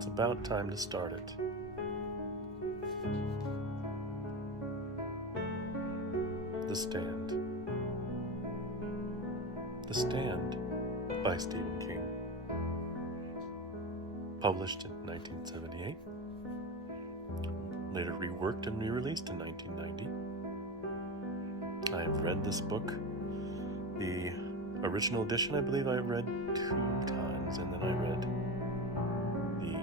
it's about time to start it. The Stand. The Stand by Stephen King. Published in 1978. Later reworked and re-released in 1990. I have read this book. The original edition, I believe I read 2 times, and then I read the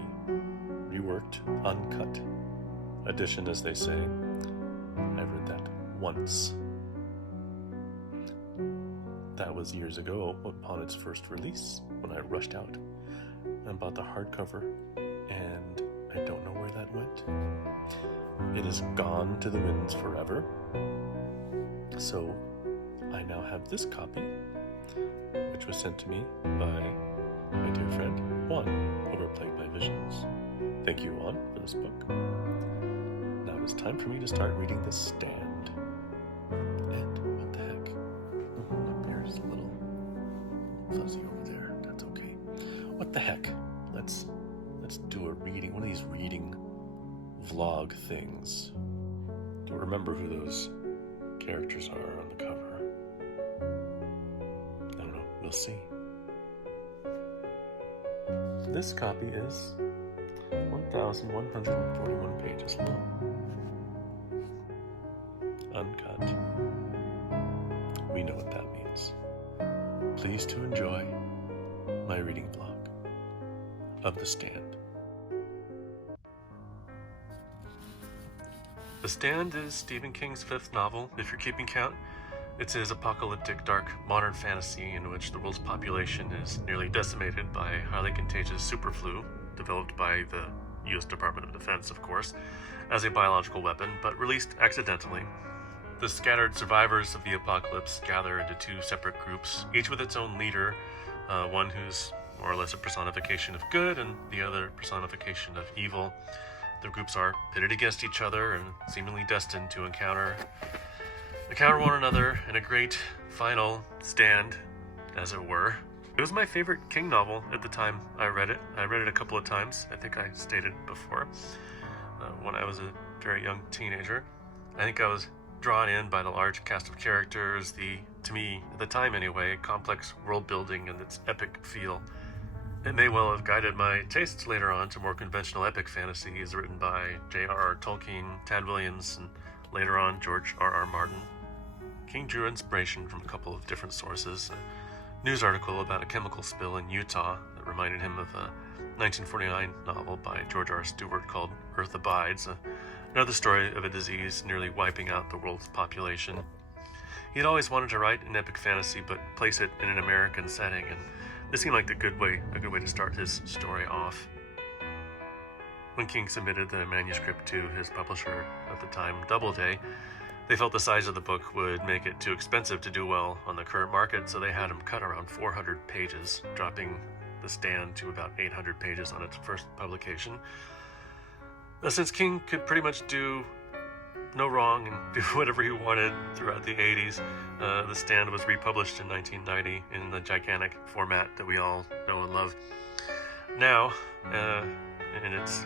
reworked, uncut edition, as they say. I read that once. That was years ago upon its first release, when I rushed out and bought the hardcover, and I don't know where that went. It is gone to the winds forever. So I now have this copy, which was sent to me by my dear friend Juan, overplayed by Visions. Thank you, Juan, for this book. Now it's time for me to start reading The Stand. And what the heck? My bear's a little fuzzy over there. That's okay. What the heck? Let's do a reading, one of these reading vlog things. Don't remember who those characters are on the cover. I don't know, we'll see. This copy is 1,141 pages long. Uncut. We know what that means. Please to enjoy my reading vlog of The Stand. The Stand is Stephen King's 5th novel, if you're keeping count. It's his apocalyptic, dark, modern fantasy in which the world's population is nearly decimated by a highly contagious superflu, developed by the U.S. Department of Defense, of course, as a biological weapon, but released accidentally. The scattered survivors of the apocalypse gather into 2 separate groups, each with its own leader, one who's more or less a personification of good and the other personification of evil. The groups are pitted against each other and seemingly destined to encounter one another in a great final stand, as it were. It was my favorite King novel at the time I read it. I read it a couple of times, I think I stated before, when I was a very young teenager. I think I was drawn in by the large cast of characters, to me, at the time anyway, complex world building and its epic feel. It may well have guided my tastes later on to more conventional epic fantasies written by J.R.R. Tolkien, Tad Williams, and later on George R.R. Martin. King drew inspiration from a couple of different sources. A news article about a chemical spill in Utah that reminded him of a 1949 novel by George R. Stewart called Earth Abides, another story of a disease nearly wiping out the world's population. He had always wanted to write an epic fantasy, but place it in an American setting, and this seemed like a good way to start his story off. When King submitted the manuscript to his publisher at the time, Doubleday, they felt the size of the book would make it too expensive to do well on the current market, so they had him cut around 400 pages, dropping The Stand to about 800 pages on its first publication. Since King could pretty much do no wrong and do whatever he wanted throughout the 80s, The Stand was republished in 1990 in the gigantic format that we all know and love. Now, in its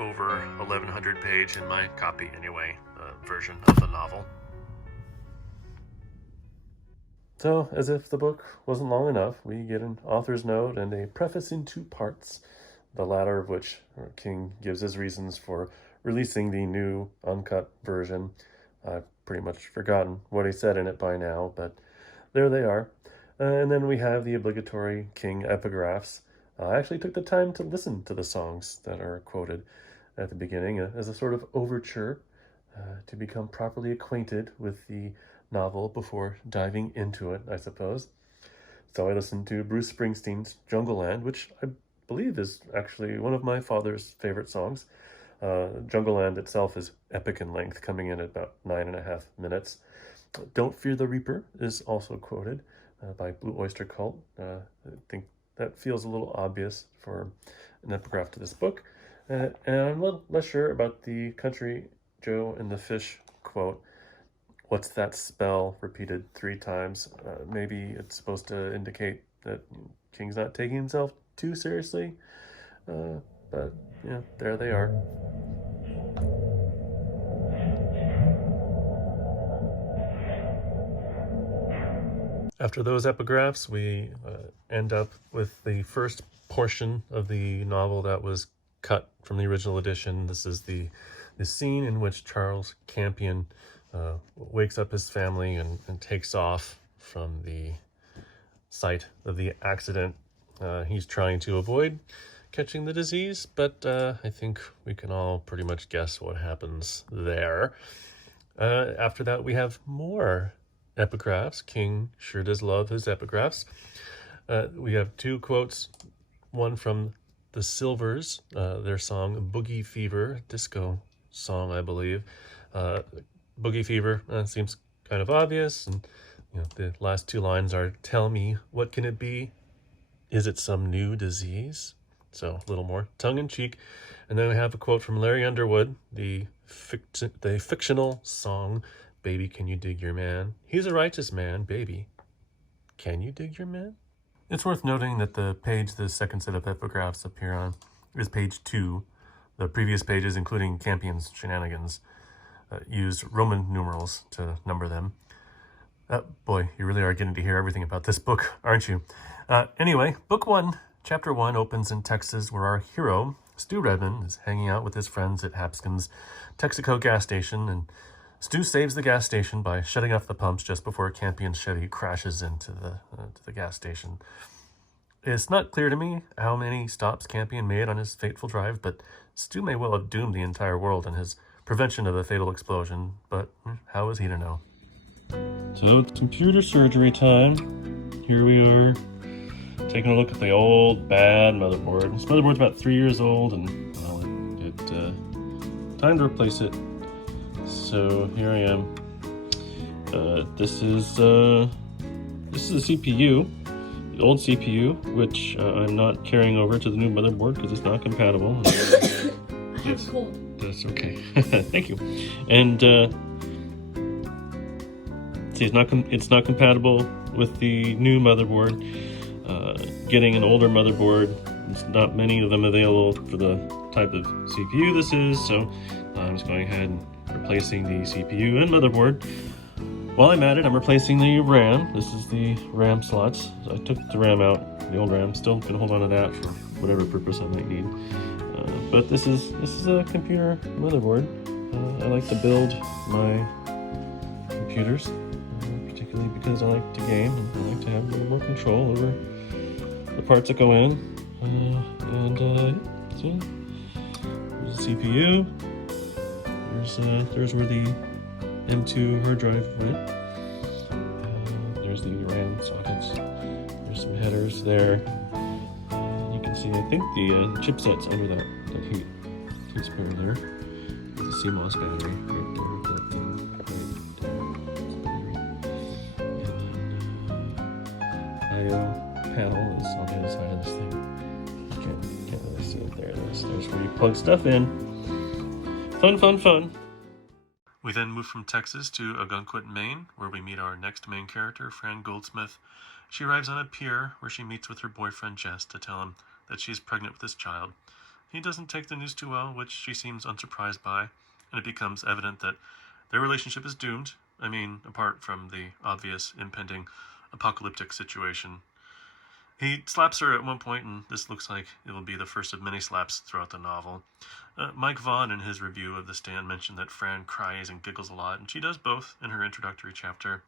over 1,100 page, in my copy anyway, version of the novel. So, as if the book wasn't long enough, we get an author's note and a preface in 2 parts, the latter of which King gives his reasons for releasing the new uncut version. I've pretty much forgotten what he said in it by now, but there they are. And then we have the obligatory King epigraphs. I actually took the time to listen to the songs that are quoted at the beginning as a sort of overture to become properly acquainted with the novel before diving into it, I suppose. So I listened to Bruce Springsteen's Jungleland, which I believe is actually one of my father's favorite songs. Jungleland itself is epic in length, coming in at about 9.5 minutes. Don't Fear the Reaper is also quoted by Blue Oyster Cult. I think that feels a little obvious for an epigraph to this book. And I'm a little less sure about the Country Joe and the Fish quote. What's that spell? Repeated 3 times. Maybe it's supposed to indicate that King's not taking himself too seriously. But, yeah, there they are. After those epigraphs, we end up with the first portion of the novel that was cut from the original edition. This is the scene in which Charles Campion wakes up his family and takes off from the site of the accident. He's trying to avoid catching the disease, but I think we can all pretty much guess what happens there. After that, we have more epigraphs. King sure does love his epigraphs. We have two quotes, one from the Silvers, their song Boogie Fever, disco song, I believe. Boogie Fever seems kind of obvious, and the last two lines are, "Tell me, what can it be? Is it some new disease?" So a little more tongue-in-cheek. And then we have a quote from Larry Underwood, the fictional song, "Baby, can you dig your man? He's a righteous man, baby. Can you dig your man?" It's worth noting that the page the second set of epigraphs appear on is page 2. The previous pages, including Campion's shenanigans, used Roman numerals to number them. Boy, you really are getting to hear everything about this book, aren't you? Anyway, book 1, chapter 1 opens in Texas, where our hero, Stu Redmond, is hanging out with his friends at Hapskins Texaco gas station, and Stu saves the gas station by shutting off the pumps just before Campion's Chevy crashes into the gas station. It's not clear to me how many stops Campion made on his fateful drive, but Stu may well have doomed the entire world in his prevention of a fatal explosion, but how is he to know? So it's computer surgery time. Here we are, taking a look at the old bad motherboard. This motherboard's about 3 years old, and well, it time to replace it. So here I am. This is the CPU, the old CPU, which I'm not carrying over to the new motherboard because it's not compatible. It's cold. That's okay. Thank you. And see, it's not compatible with the new motherboard. Getting an older motherboard, there's not many of them available for the type of CPU this is, so I'm just going ahead and replacing the CPU and motherboard. While I'm at it, I'm replacing the RAM. This is the RAM slots. So I took the RAM out, the old RAM. Still can hold on to that for whatever purpose I might need. But this is a computer motherboard. I like to build my computers, particularly because I like to game and I like to have a little more control over the parts that go in. See, there's the CPU. There's where the M2 hard drive went. There's the RAM sockets. There's some headers there. You can see, I think the chipset's under that heat spare there. The CMOS battery right there. That thing right there. And then panel is on the other side of this thing. Can't really see it there. There's where you plug stuff in. Fun. We then move from Texas to Algonquin, Maine, where we meet our next main character, Fran Goldsmith. She arrives on a pier where she meets with her boyfriend Jess to tell him that she's pregnant with his child. He doesn't take the news too well, which she seems unsurprised by, and it becomes evident that their relationship is doomed. I mean, apart from the obvious impending apocalyptic situation. He slaps her at one point, and this looks like it will be the first of many slaps throughout the novel. Mike Vaughn, in his review of The Stand, mentioned that Fran cries and giggles a lot, and she does both in her introductory chapter.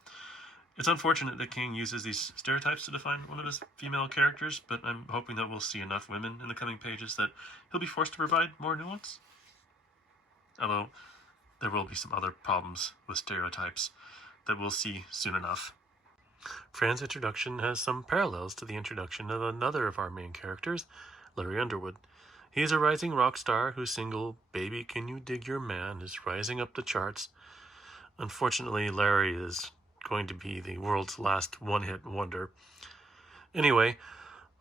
It's unfortunate that King uses these stereotypes to define one of his female characters, but I'm hoping that we'll see enough women in the coming pages that he'll be forced to provide more nuance. Although, there will be some other problems with stereotypes that we'll see soon enough. Fran's introduction has some parallels to the introduction of another of our main characters, Larry Underwood. He is a rising rock star whose single, "Baby, Can You Dig Your Man?" is rising up the charts. Unfortunately, Larry is going to be the world's last one-hit wonder. Anyway,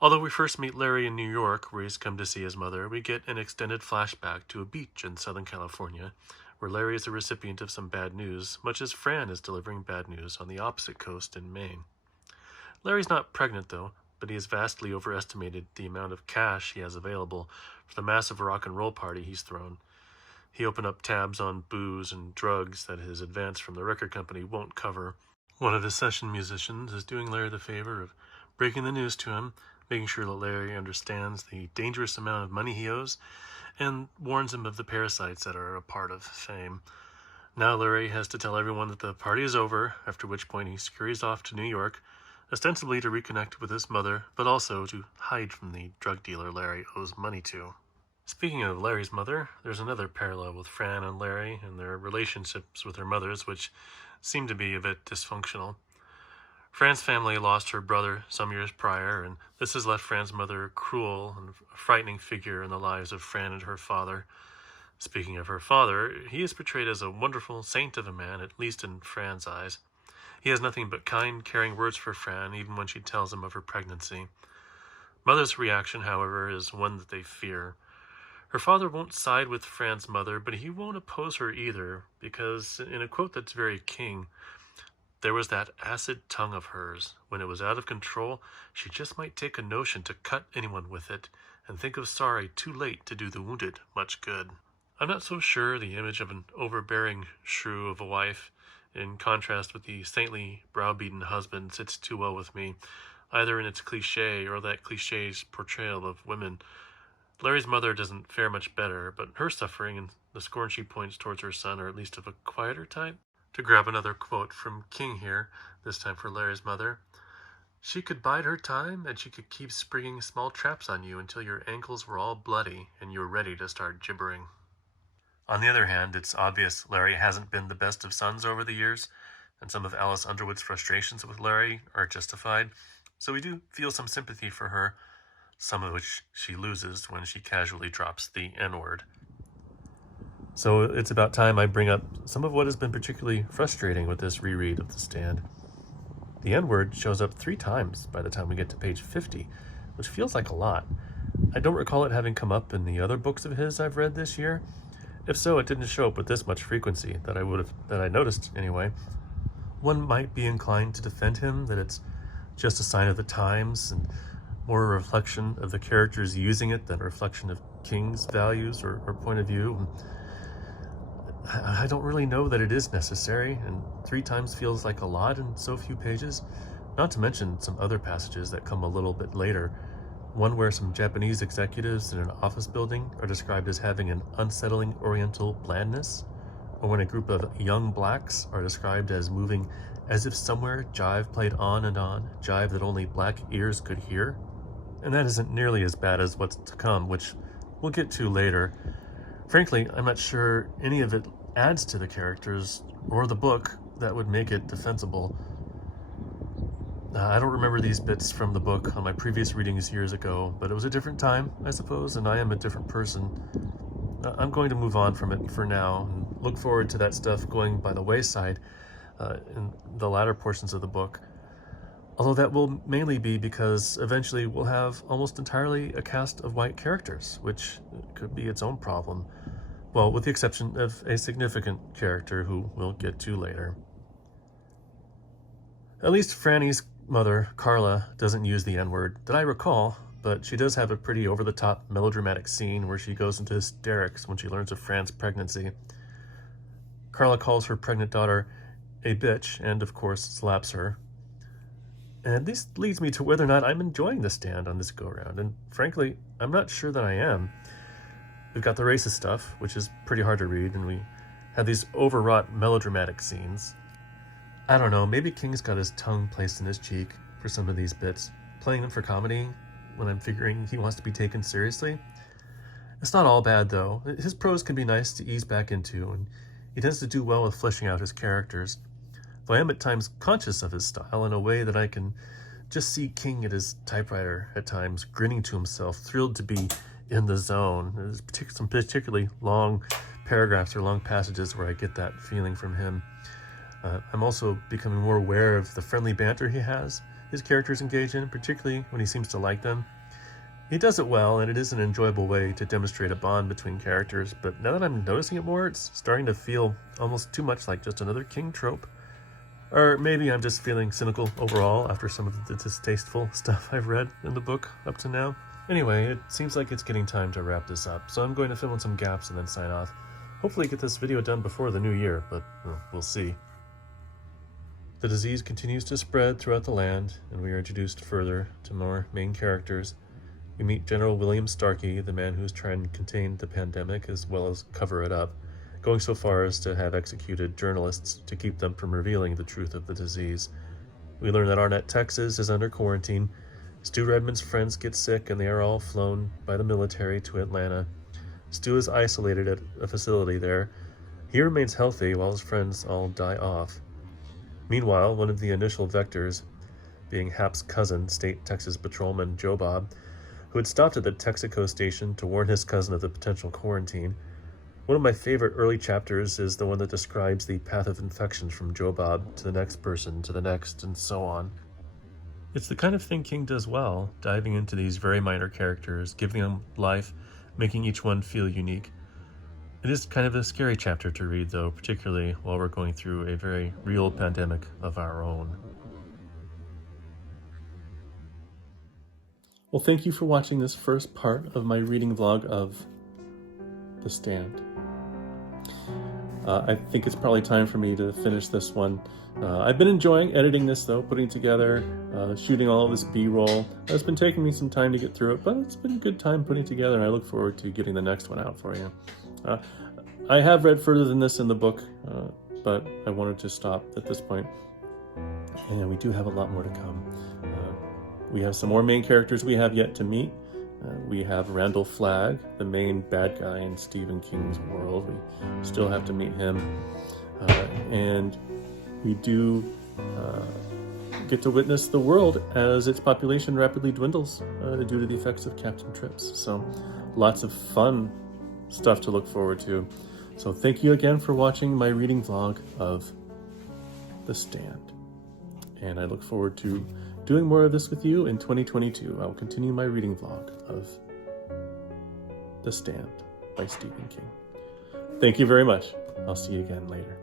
although we first meet Larry in New York, where he's come to see his mother, we get an extended flashback to a beach in Southern California, where Larry is the recipient of some bad news, much as Fran is delivering bad news on the opposite coast in Maine. Larry's not pregnant, though, but he has vastly overestimated the amount of cash he has available for the massive rock and roll party he's thrown. He opened up tabs on booze and drugs that his advance from the record company won't cover. One of his session musicians is doing Larry the favor of breaking the news to him, making sure that Larry understands the dangerous amount of money he owes, and warns him of the parasites that are a part of fame. Now Larry has to tell everyone that the party is over, after which point he scurries off to New York, ostensibly to reconnect with his mother, but also to hide from the drug dealer Larry owes money to. Speaking of Larry's mother, there's another parallel with Fran and Larry and their relationships with their mothers, which seem to be a bit dysfunctional. Fran's family lost her brother some years prior, and this has left Fran's mother cruel and a frightening figure in the lives of Fran and her father. Speaking of her father, he is portrayed as a wonderful saint of a man, at least in Fran's eyes. He has nothing but kind, caring words for Fran, even when she tells him of her pregnancy. Mother's reaction, however, is one that they fear. Her father won't side with Fran's mother, but he won't oppose her either, because, in a quote that's very King, there was that acid tongue of hers. When it was out of control, she just might take a notion to cut anyone with it, and think of sorry too late to do the wounded much good. I'm not so sure the image of an overbearing shrew of a wife, in contrast with the saintly, browbeaten husband, sits too well with me, either in its cliché or that cliché's portrayal of women. Larry's mother doesn't fare much better, but her suffering and the scorn she points towards her son are at least of a quieter type. To grab another quote from King here, this time for Larry's mother, "She could bide her time, and she could keep springing small traps on you until your ankles were all bloody and you were ready to start gibbering." On the other hand, it's obvious Larry hasn't been the best of sons over the years, and some of Alice Underwood's frustrations with Larry are justified, so we do feel some sympathy for her, some of which she loses when she casually drops the N-word. So it's about time I bring up some of what has been particularly frustrating with this reread of The Stand. The N-word shows up 3 times by the time we get to page 50, which feels like a lot. I don't recall it having come up in the other books of his I've read this year. If so, it didn't show up with this much frequency that I noticed anyway. One might be inclined to defend him, that it's just a sign of the times and more a reflection of the characters using it than a reflection of King's values or point of view. I don't really know that it is necessary, and 3 times feels like a lot in so few pages, not to mention some other passages that come a little bit later. One where some Japanese executives in an office building are described as having an unsettling oriental blandness, or when a group of young blacks are described as moving as if somewhere jive played on, jive that only black ears could hear. And that isn't nearly as bad as what's to come, which we'll get to later. Frankly, I'm not sure any of it adds to the characters or the book that would make it defensible. I don't remember these bits from the book on my previous readings years ago, but it was a different time, I suppose, and I am a different person. I'm going to move on from it for now and look forward to that stuff going by the wayside in the latter portions of the book. Although that will mainly be because eventually we'll have almost entirely a cast of white characters, which could be its own problem. Well, with the exception of a significant character who we'll get to later. At least Franny's mother, Carla, doesn't use the N-word that I recall, but she does have a pretty over-the-top melodramatic scene where she goes into hysterics when she learns of Fran's pregnancy. Carla calls her pregnant daughter a bitch and, of course, slaps her. And this leads me to whether or not I'm enjoying The Stand on this go-round, and frankly, I'm not sure that I am. We've got the racist stuff, which is pretty hard to read, and we have these overwrought melodramatic scenes. I don't know, maybe King's got his tongue placed in his cheek for some of these bits, playing them for comedy when I'm figuring he wants to be taken seriously. It's not all bad, though. His prose can be nice to ease back into, and he tends to do well with fleshing out his characters. Though I am at times conscious of his style in a way that I can just see King at his typewriter at times, grinning to himself, thrilled to be in the zone. There's some particularly long paragraphs or long passages where I get that feeling from him. I'm also becoming more aware of the friendly banter his characters engage in, particularly when he seems to like them. He does it well, and it is an enjoyable way to demonstrate a bond between characters, but now that I'm noticing it more, it's starting to feel almost too much like just another King trope. Or maybe I'm just feeling cynical overall after some of the distasteful stuff I've read in the book up to now. Anyway, it seems like it's getting time to wrap this up, so I'm going to fill in some gaps and then sign off. Hopefully get this video done before the new year, but we'll see. The disease continues to spread throughout the land, and we are introduced further to more main characters. We meet General William Starkey, the man who's trying to contain the pandemic as well as cover it up, going so far as to have executed journalists to keep them from revealing the truth of the disease. We learn that Arnett, Texas is under quarantine. Stu Redmond's friends get sick and they are all flown by the military to Atlanta. Stu is isolated at a facility there. He remains healthy while his friends all die off. Meanwhile, one of the initial vectors, being Hap's cousin, State Texas Patrolman Joe Bob, who had stopped at the Texaco station to warn his cousin of the potential quarantine. One of my favorite early chapters is the one that describes the path of infection from Joe Bob to the next person, to the next, and so on. It's the kind of thing King does well, diving into these very minor characters, giving them life, making each one feel unique. It is kind of a scary chapter to read, though, particularly while we're going through a very real pandemic of our own. Well, thank you for watching this first part of my reading vlog of The Stand. I think it's probably time for me to finish this one. I've been enjoying editing this, though, putting together, shooting all of this B-roll. It's been taking me some time to get through it, but it's been a good time putting together, and I look forward to getting the next one out for you. I have read further than this in the book, but I wanted to stop at this point. And we do have a lot more to come. We have some more main characters we have yet to meet. We have Randall Flagg, the main bad guy in Stephen King's world. We still have to meet him. And we do get to witness the world as its population rapidly dwindles due to the effects of Captain Trips. So lots of fun stuff to look forward to. So thank you again for watching my reading vlog of The Stand. And I look forward to doing more of this with you in 2022. I will continue my reading vlog of The Stand by Stephen King. Thank you very much. I'll see you again later.